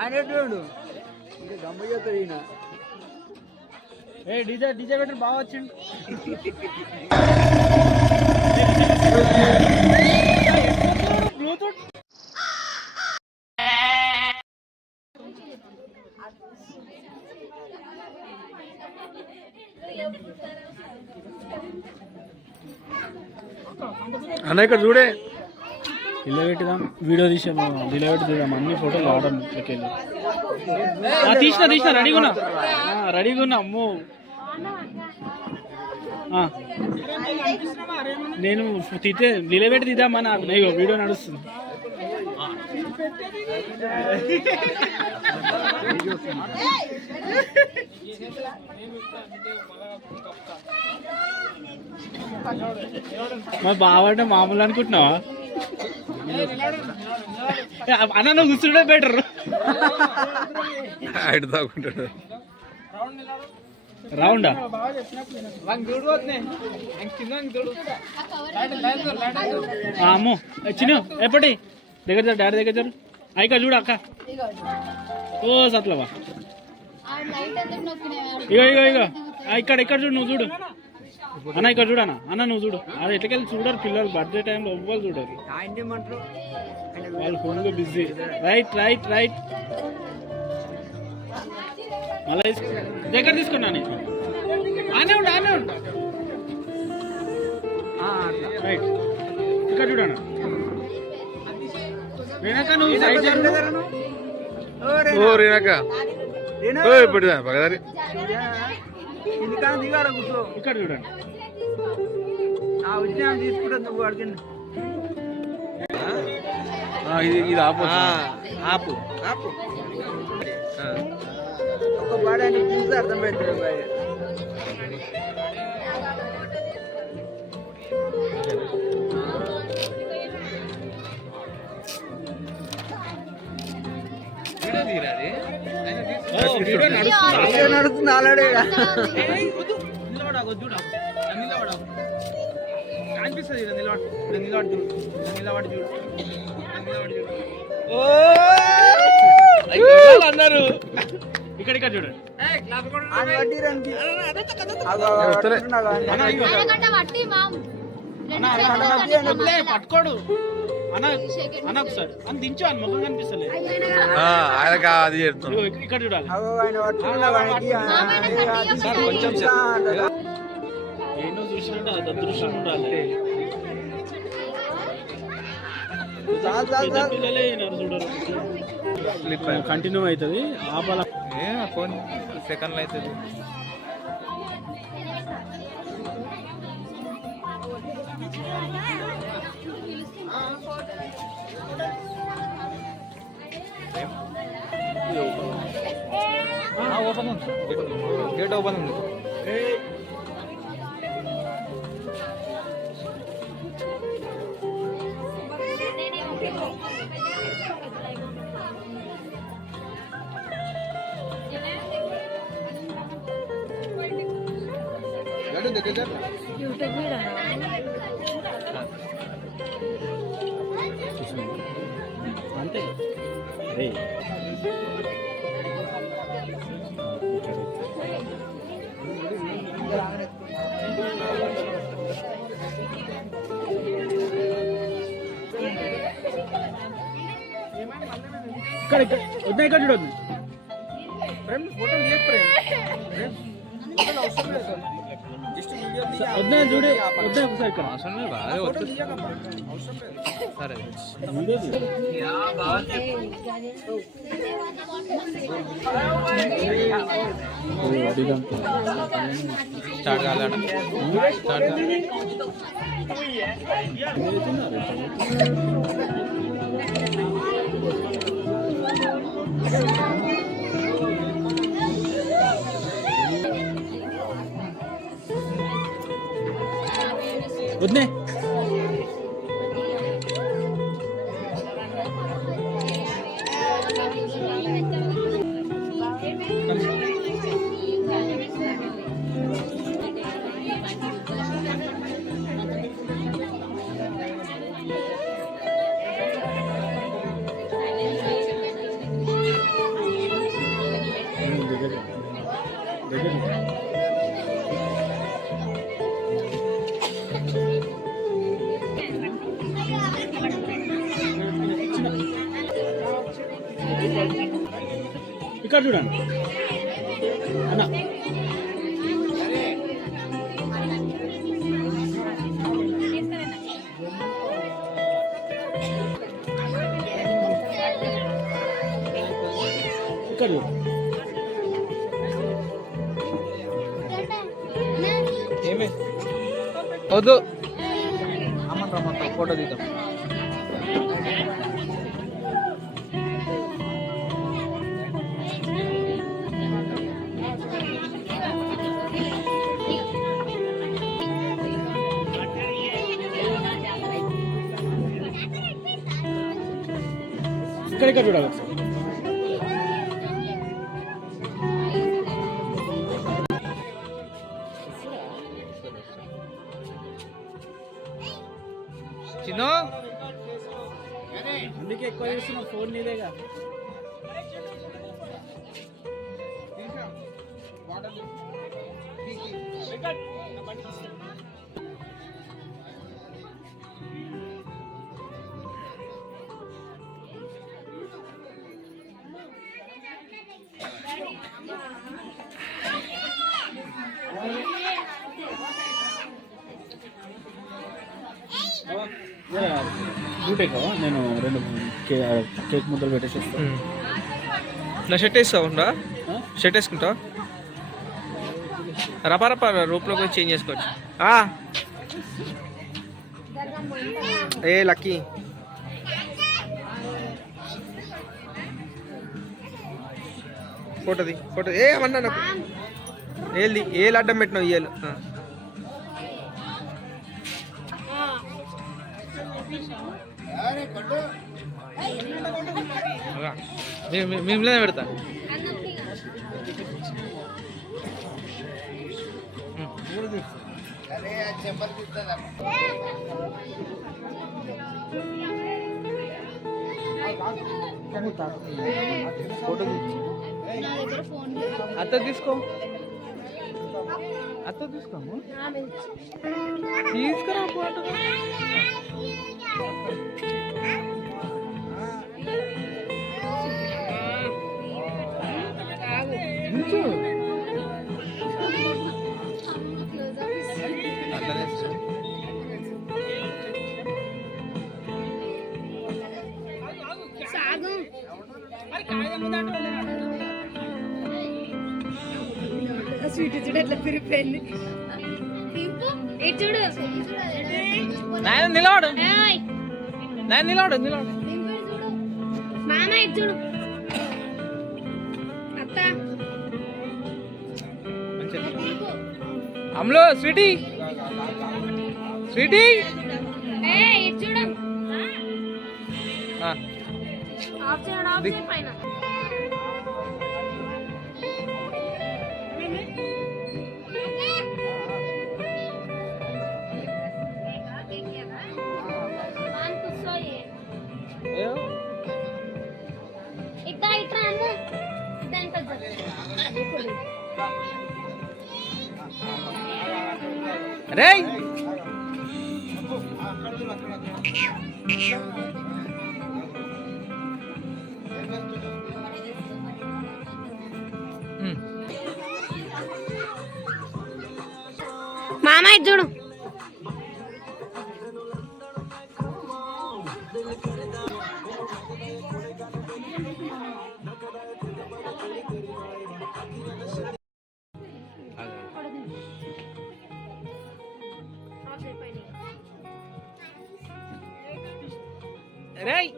ఆయన గమ్మయ్యతాడు ఈయన. DJ DJ పెట్టరు బాగా వచ్చిండు. బ్లూటూత్ అన్న ఇక్కడ చూడే ఇలా పెట్టిదాం, వీడియో తీసాము, ఇలా పెట్టి తీద్దాం, అన్ని ఫోటోలు ఆర్డర్ వెళ్ళి తీసిన రెడీగా ఉన్నా. అమ్మో నేను తీతే లీల పెట్టి తీద్దామా, నాకు వీడియో నడుస్తుంది. మా బావంటే మామూలు అనుకుంటున్నావా అన్న? నువ్వు కూర్చుంటే బెటర్. రౌండా అమ్మో చిన్న ఎప్పటి దగ్గర డాడీ దగ్గర చూడు. అయిక చూడు అక్క. ఓ సత్లవా ఇగో ఇగో ఇగో ఇక్కడ ఇక్కడ చూడు, నువ్వు చూడు అన్న, ఇక్కడ చూడనా అన్న, నువ్వు చూడు. అది ఎట్లకెళ్ళి చూడరు పిల్లలు, బర్త్డే టైంలో ఎవ్వరు చూడరు, వాళ్ళు ఫోన్లో బిజీ. రైట్ రైట్ రైట్ మళ్ళీ దగ్గర తీసుకున్నా నేను. ఆనే ఉండు ఆనే ఉండు. రైట్ ఇక్కడ చూడనా రేణక, నువ్వు సైడ్ ఇక్కడ చూడండి. తీసుకుంటా నువ్వు అడిగిన ఇది ఆపు ఆపు ఆపు ఒక బాడీ చూస్తే అర్థమవుతుంది. నడుస్తుంది ఆల్రెడీ. అనిపిస్తుంది నిలబడి చూడు అన్నారు. ఇక్కడ ఇక్కడ చూడండి. పట్టుకోడు అన్న అన్న ఒకసారి అని దించు అని ముఖం కనిపిస్తలేదు. ఇక్కడ చూడాలి. ఎన్నో చూసినట్టు అది అదృష్టం ఉండాలి. పిల్లలే చూడరు. కంటిన్యూ అవుతుంది. ఆపాల ఫోన్ సెకండ్లో అవుతుంది. ఓపెన్ ఉంది, గేట్ ఓపెన్ ఉంది. అంతే ఇక్కడ ఇక్కడ వద్దా, ఇక్కడ చూడొద్దు. వద్దా చూడే వద్దా ఒకసారి ఇక్కడ అవసరం లేదు బాగా వద్దు. సరే వీడియో తీయ్. ఓ, అడిగాం. స్టార్ట్ కాలేట స్టార్ట్ కాలే. వద్దే ఇక్కడ చూడండి అన్న ఇక్కడ చూడు ఏమి వద్దు అమ్మంట రమ్మంట ఫోటో తీద్దాం. ఇక్కడ ఇక్కడ చూడాలి ఒకసారి. చిన్న అందుకే ఎక్కువ చేస్తున్నా ఫోన్ నీదేగా. డ్యూటే కదా నేను 2 కేక్ ముద్దలు పెట్టేసేస్తాను. నా షర్ట్ వేస్తావుండా? షర్ట్ వేసుకుంటా రపా రూప్లోకి వచ్చి చేంజ్ చేసుకోవచ్చు. ఏ లక్కీ ఫోటోది ఫోటో ఏ అన్నా నాకు ఏది ఏళ్ళు అడ్డం పెట్టినావు ఏళ్ళు. మేములే పెడతా. అత్త తీసుకో అత్త తీసుకోము తీసుకురా ఫోటో. స్వీట్ చూడు ఎట్లా పెరిగిపోయింది. చూడు నిలబడు నిలబడు నిలబడు మామ ఇటు చూడు అత్త అమ్లో స్వీటీ స్వీటీ ఇటు చూడు ఆఫ్ చేయండి ఆఫ్ చేయండి పైన అరే ఇటు చూడు. రేయ్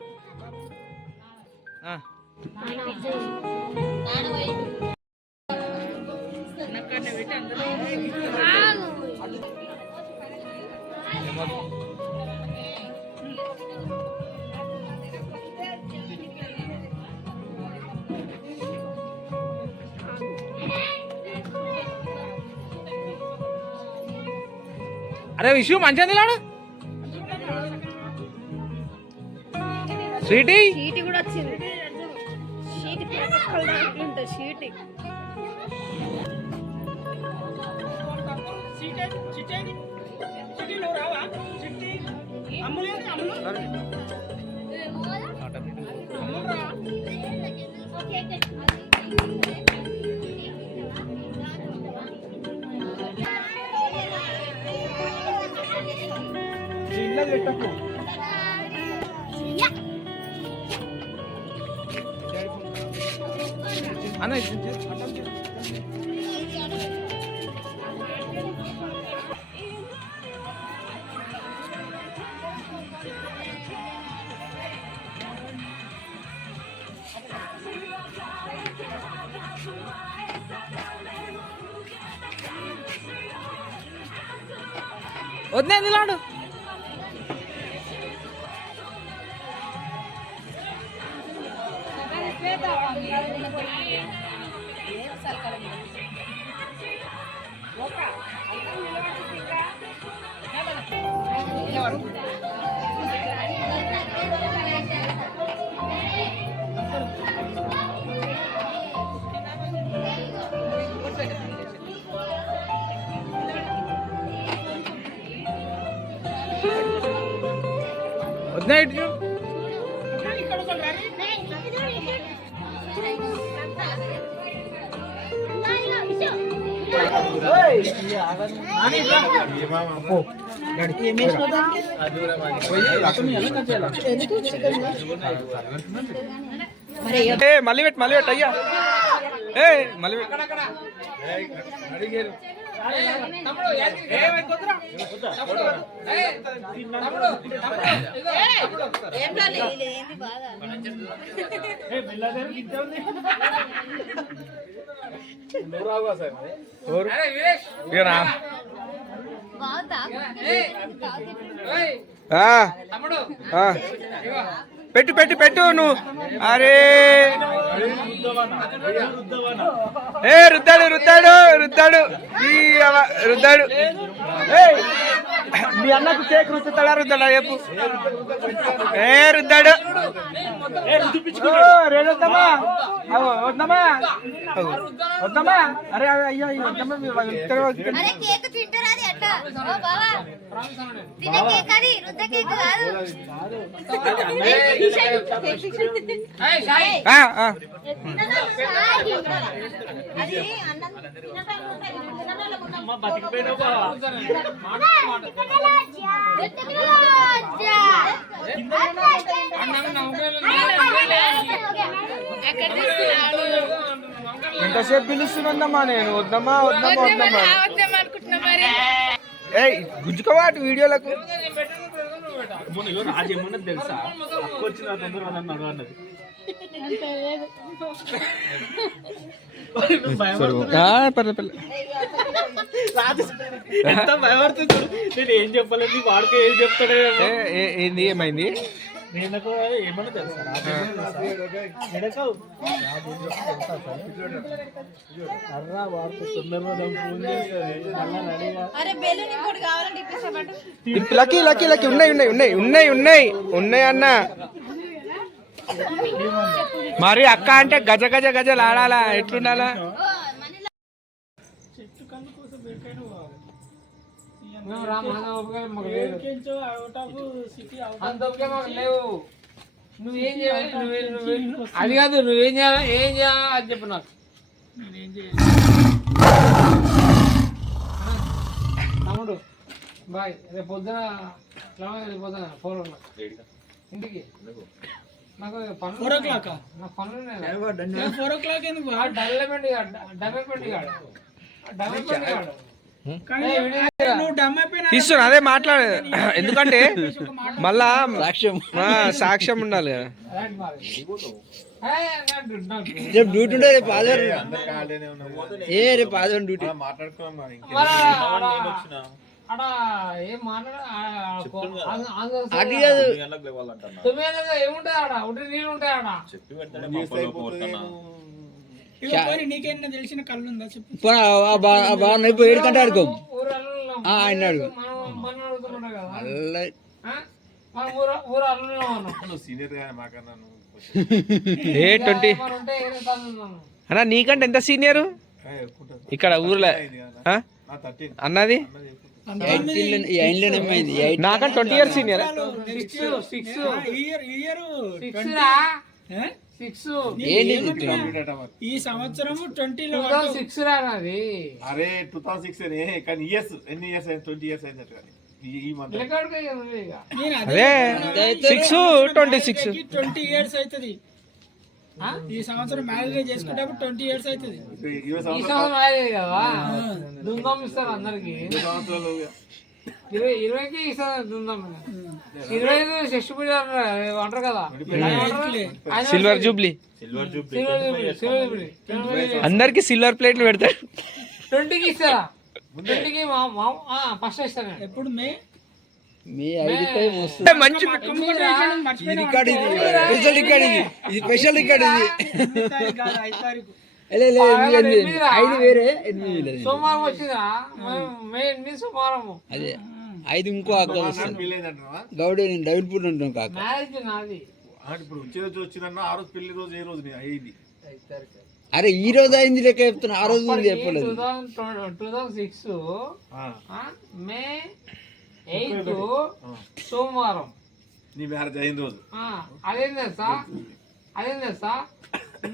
అరే విషు మంచిగా తిన్నాడు స్వీటీ షీట్ కూడా వచ్చింది. షీట్ ఉంటుంది షీట్. అన్న వద్దే నిలాడు వద్దే ఇటు మళ్ళీ పెట్టు అయ్యా మళ్ళీ పెట్టు పెట్టు పెట్టు నువ్వు అరే రుద్దాడు రుద్దాడు రుద్దాడు రుద్దాడు మీ అన్నకు కేక్ రుద్దుతాడా రుద్దాడా చెప్పు రుద్దాడు వద్దామా వద్దామా వద్దామా అరే అయ్యో ఎంతసేపు పిలుస్తున్నా నేను వద్దామా వద్దామా వద్దామా గుంజుకోవాటి వీడియోలకు రాజేమన్నది తెలుసా వచ్చిన తొందర అన్నది ఎంత భయపడుతుంది నేను ఏం చెప్పలేదు వాడికి ఏం చెప్తాడే ఏంది ఏమైంది నేనకు ఏమన్నా తెలుసా అర్రా వాడికి తొందరగా ఫోన్ చేస్తారు లక్కీ లక్కీ లక్కీ ఉన్నాయి ఉన్నాయి ఉన్నాయి ఉన్నాయి ఉన్నాయి ఉన్నాయి అన్న మరి అక్క అంటే గజ గజ గజలు ఆడాలా ఎట్లుండాలా నువ్వేం చేయాలి అది కాదు నువ్వేం చేయాలి ఏం చేయాలి అది చెప్పు నాకు తమ్ముడు బాయ్, రేపు పొద్దున రేపు పొద్దున 4 o'clock ఇంటికి. నాకు పనులు 4 o'clock నాకు పనులు ఉన్నాయి. 4 o'clock ఎందుకు డెవలప్మెంట్ కాడు నువ్వు డమ్ అయిపోయినా తీస్తున్నా అదే మాట్లాడే, ఎందుకంటే మళ్ళా సాక్ష్యం ఉండాలి కదా. రేపు డ్యూటీ ఉంటే రేపు ఆదివారం రేపు ఆదివారం డ్యూటీ ఏం మాట్లాడ ఏముంటాయి ఆడ ఉంటే నీళ్ళు ఉంటాయి ఆడ. నీకేనా తెలిసిన కళ్ళు ఉందా చెప్పు. బాగా 7 గంటల ఆడుకో ఊరు అల్లుళ్ళం. ఆయన అడుగు మనం అడుగుతున్నాడు కదా అల్ల మన ఊరు అల్లుళ్ళం మనం. మనం ఉంటే ఏదో తల్లున్నాం. అన్నా నీకంటే ఎంత సీనియరు ఇక్కడ ఊర్లో అన్నది? నాకంటే 20 years సీనియర్. ఈ సంవత్సరం 20లో 2006 రాది. అరే 2006 కానీ ఇయర్స్ ఎన్ని ఇయర్స్ అయింది? 20 years అయిందట. ఈ మంత్ అదే 6 26 20 years అవుతుంది. ఈ సంవత్సరం మ్యారేజ్ చేసుకునేటప్పుడు 20 years అవుతుంది. ఈ సంవత్సరం మ్యారేజ్ కదా, దుందం ఇస్తారు అందరికి. 20కి ఇస్తారు దుందం. 25 షష్టి పూజ అంటారు కదా, సిల్వర్ జూబ్లీ అందరికి సిల్వర్ ప్లేట్లు పెడతారు. 20కి ఇస్తారా? 20కి ఫస్ట్ ఇస్తాను. ఎప్పుడు మే మంచి రికార్డ్ ఇది, స్పెషల్ రికార్డ్ ఇది, ఇది స్పెషల్ రికార్డ్ ఇది. 5 తారీఖు ఐదు వేరే 8 సోమవారం వచ్చిందా? మే 8 సోమవారము. అదే 5 ఇంకో అక్క వస్తుంది. గౌడ నేను డైవిల్పూర్ ఉంటాం కాక. మ్యారేజ్ నాది. ఇప్పుడు వచ్చే రోజు వచ్చిందన్న ఆ రోజు పెళ్లి రోజు ఏ రోజు అయ్యింది? అరే ఈ రోజు అయింది లెక్క చెప్తున్నా, ఆ రోజు చెప్పలేదు. 2006 మే 8 సోమవారం. నీ మ్యారేజ్ అయిన రోజు అదేం తెలుసా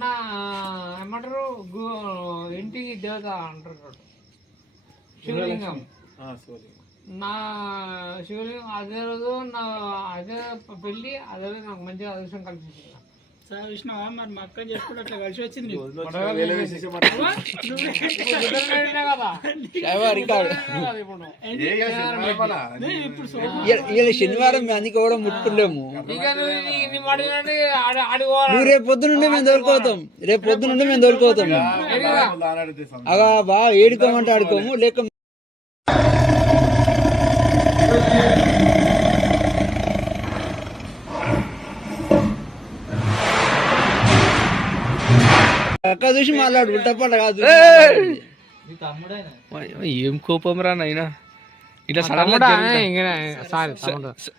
నా ఏమంటారు ఇంటికి దేవత అంటారు శివలింగం. నా శివలింగం అదే రోజు నా అదే పెళ్ళి, అదే రోజు నాకు మంచిగా అదృష్టం కల్పించింది. సార్ విష్ణువా మరి మా అక్క చేసుకుంటే అట్లా కలిసి వచ్చింది నీకు. శనివారం అందుకే కూడా ముట్టుకోలేము. నువ్వు రేపు పొద్దునుండి మేము దొరికిపోతాం, రేపు పొద్దునుండి మేము దొరికిపోతాం. అలా బాగా ఏడుకోమంటే ఆడుకోము, లేక అక్క చూసి మాట్లాడు, ఉల్టపట్ట కాదు. ఏం కోపం రా నైనా, ఇట్లా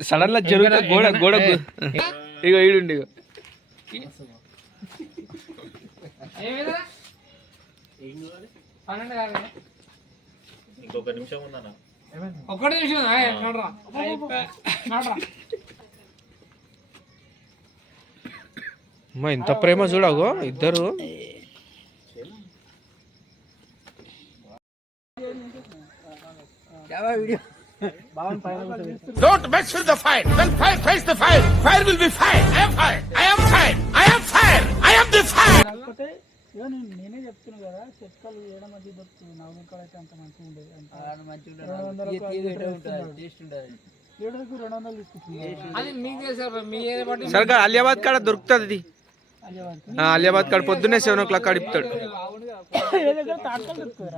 సడన్ లా జరుగుతా గోడ ఇగో ఈడుండి. ఇంకొక నిమిషం ఉందన్నా. ఒక్కటే నిమిషం అమ్మా ఇంత ప్రేమ చూడగో ఇద్దరు. Don't mess with the fire. When fire face the fire, fire will be fire. I am fire. I am fire. I am fire. I am the fire. కాకపోతే ఇక నేనే చెప్తున్నా కదా, చెక్కలు ఏడ మధ్య దొరుకుతుంది. నవనూకలు అయితే అంత మంచిగా ఉండేది. 200 తీసుకుంటుంది. అది మీకు చేశారు, మీ ఏరియా బట్టి. సరిగా అలియాబాద్ కాడ దొరుకుతుంది. అలియాబాద్ కాడ పొద్దున్నే 7 o'clock కడిపుతాడు. తాటకాలు దొరుకుతుంది.